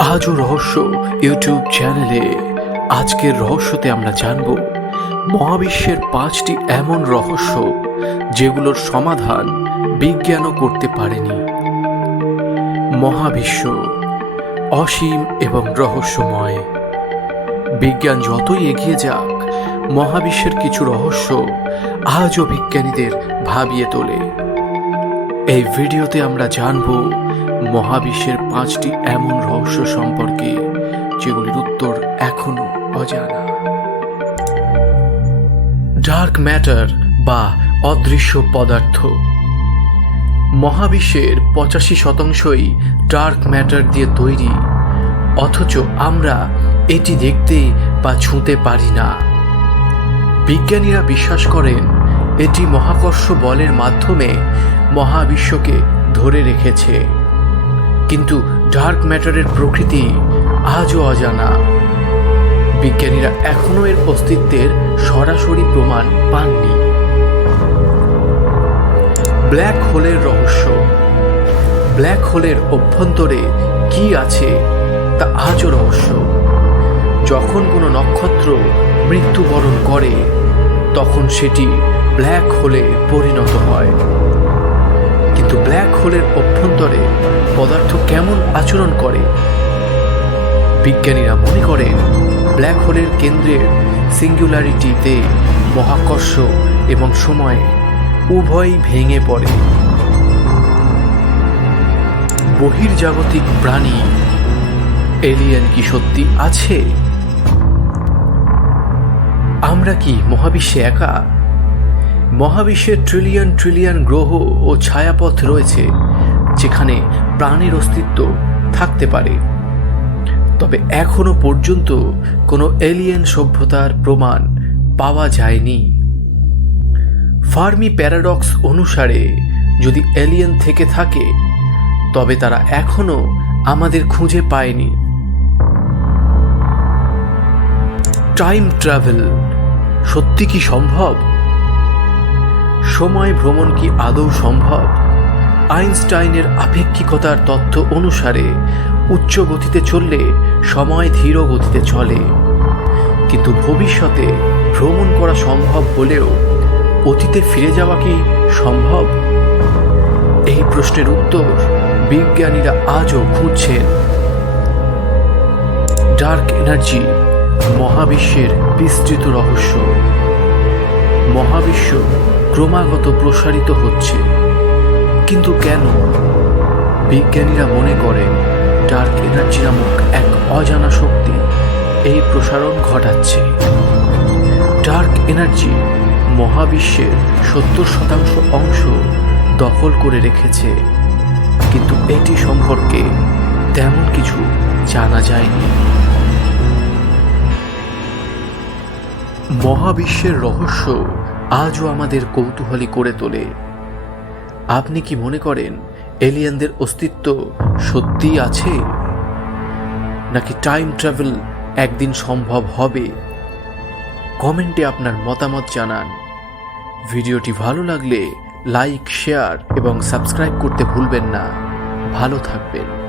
আজও রহস্য ইউটিউব চ্যানেলে। আজকের রহস্যতে আমরা জানব, মহাবিশ্বের পাঁচটি এমন রহস্য যেগুলোর সমাধান বিজ্ঞানও করতে পারেনি। মহাবিশ্ব, অসীম এবং রহস্যময়। বিজ্ঞান যতই এগিয়ে যাক, মহাবিশ্বের কিছু রহস্য আজও বিজ্ঞানীদের ভাবিয়ে তোলে। এই ভিডিওতে আমরা জানব মহাবিশ্বের পাঁচটি এমন রহস্য সম্পর্কে, যেগুলির উত্তর এখনও অজানা। ডার্ক ম্যাটার বা অদৃশ্য পদার্থ। মহাবিশ্বের পঁচাশি শতাংশই ডার্ক ম্যাটার দিয়ে তৈরি, অথচ আমরা এটি দেখতে বা ছুঁতে পারি না। বিজ্ঞানীরা বিশ্বাস করেন, এটি মহাকর্ষ বলের মাধ্যমে মহাবিশ্বকে ধরে রেখেছে। কিন্তু ডার্ক ম্যাটারের প্রকৃতি আজও অজানা। বিজ্ঞানীরা এখনও এর অস্তিত্বের সরাসরি প্রমাণ পাননি। ব্ল্যাক হোলের রহস্য। ব্ল্যাক হোলের অভ্যন্তরে কি আছে, তা আজও রহস্য। যখন কোনো নক্ষত্র মৃত্যুবরণ করে, তখন সেটি ব্ল্যাক হোলে পরিণত হয়। কিন্তু ব্ল্যাক হোলের অভ্যন্তরে পদার্থ কেমন আচরণ করে? বিজ্ঞানীরা মনে করেন, ব্ল্যাক হোলের কেন্দ্রের সিঙ্গুলারিটিতে মহাকর্ষ এবং সময় উভয়ই ভেঙে পড়ে। বহির্জাগতিক প্রাণী এলিয়েন কি সত্যি আছে? আমরা কি মহাবিশ্বে একা? মহাবিশ্বের ট্রিলিয়ন ট্রিলিয়ন গ্রহ ও ছায়াপথ রয়েছে, যেখানে প্রাণের অস্তিত্ব থাকতে পারে। তবে এখনও পর্যন্ত কোনো এলিয়েন সভ্যতার প্রমাণ পাওয়া যায়নি। ফার্মি প্যারাডক্স অনুসারে, যদি এলিয়েন থেকে থাকে, তবে তারা এখনও আমাদের খুঁজে পায়নি। টাইম ট্রাভেল সত্যি কি সম্ভব? সময় ভ্রমণ কি আদৌ সম্ভব? আইনস্টাইনের আপেক্ষিকতার তথ্য অনুসারে, উচ্চ গতিতে চললে সময় ধীর গতিতে চলে। কিন্তু ভবিষ্যতে ভ্রমণ করা সম্ভব হলেও অতীতে ফিরে যাওয়া কি সম্ভব? এই প্রশ্নের উত্তর বিজ্ঞানীরা আজও খুঁজছেন। ডার্ক এনার্জি, মহাবিশ্বের বিস্তৃত রহস্য। মহাবিশ্ব ক্রমাগত প্রসারিত হচ্ছে। কিন্তু কেন? বিজ্ঞানীরা মনে করেন, ডার্ক এনার্জি নামক এক অজানা শক্তি এই প্রসারণ ঘটাচ্ছে। ডার্ক এনার্জি মহাবিশ্বের সত্তর শতাংশ অংশ দখল করে রেখেছে। কিন্তু এটি সম্পর্কে তেমন কিছু জানা যায়নি। মহাবিশ্বের রহস্য আজও আমাদের কৌতূহলী করে তোলে। আপনি কি মনে করেন এলিয়েনদের অস্তিত্ব সত্যিই আছে? নাকি টাইম ট্রাভেল একদিন সম্ভব হবে? কমেন্টে আপনার মতামত জানান। ভিডিওটি ভালো লাগলে লাইক, শেয়ার এবং সাবস্ক্রাইব করতে ভুলবেন না। ভালো থাকবেন।